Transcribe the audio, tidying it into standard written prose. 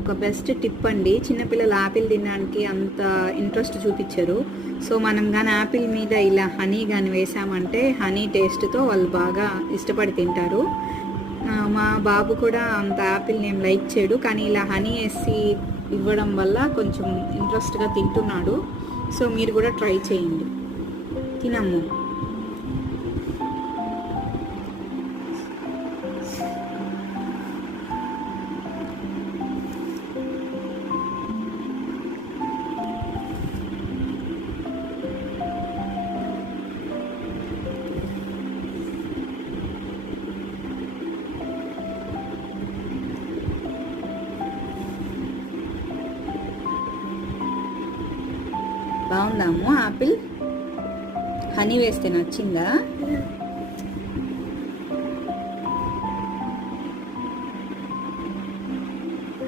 ఒక best tip అండి. చిన్నపిల్లలు యాపిల్ తినడానికి అంత ఇంట్రెస్ట్ చూపించరు. సో మనం కానీ యాపిల్ మీద ఇలా హనీ కానీ వేసామంటే హనీ టేస్ట్తో వాళ్ళు బాగా ఇష్టపడి తింటారు. మా బాబు కూడా అంత యాపిల్ని ఏం లైక్ చేయడు, కానీ ఇలా హనీ వేసి ఇవ్వడం వల్ల కొంచెం ఇంట్రెస్ట్గా తింటున్నాడు. సో మీరు కూడా ట్రై చేయండి. తినము. బాగుందాము యాపిల్? హనీ వేస్తే నచ్చిందా?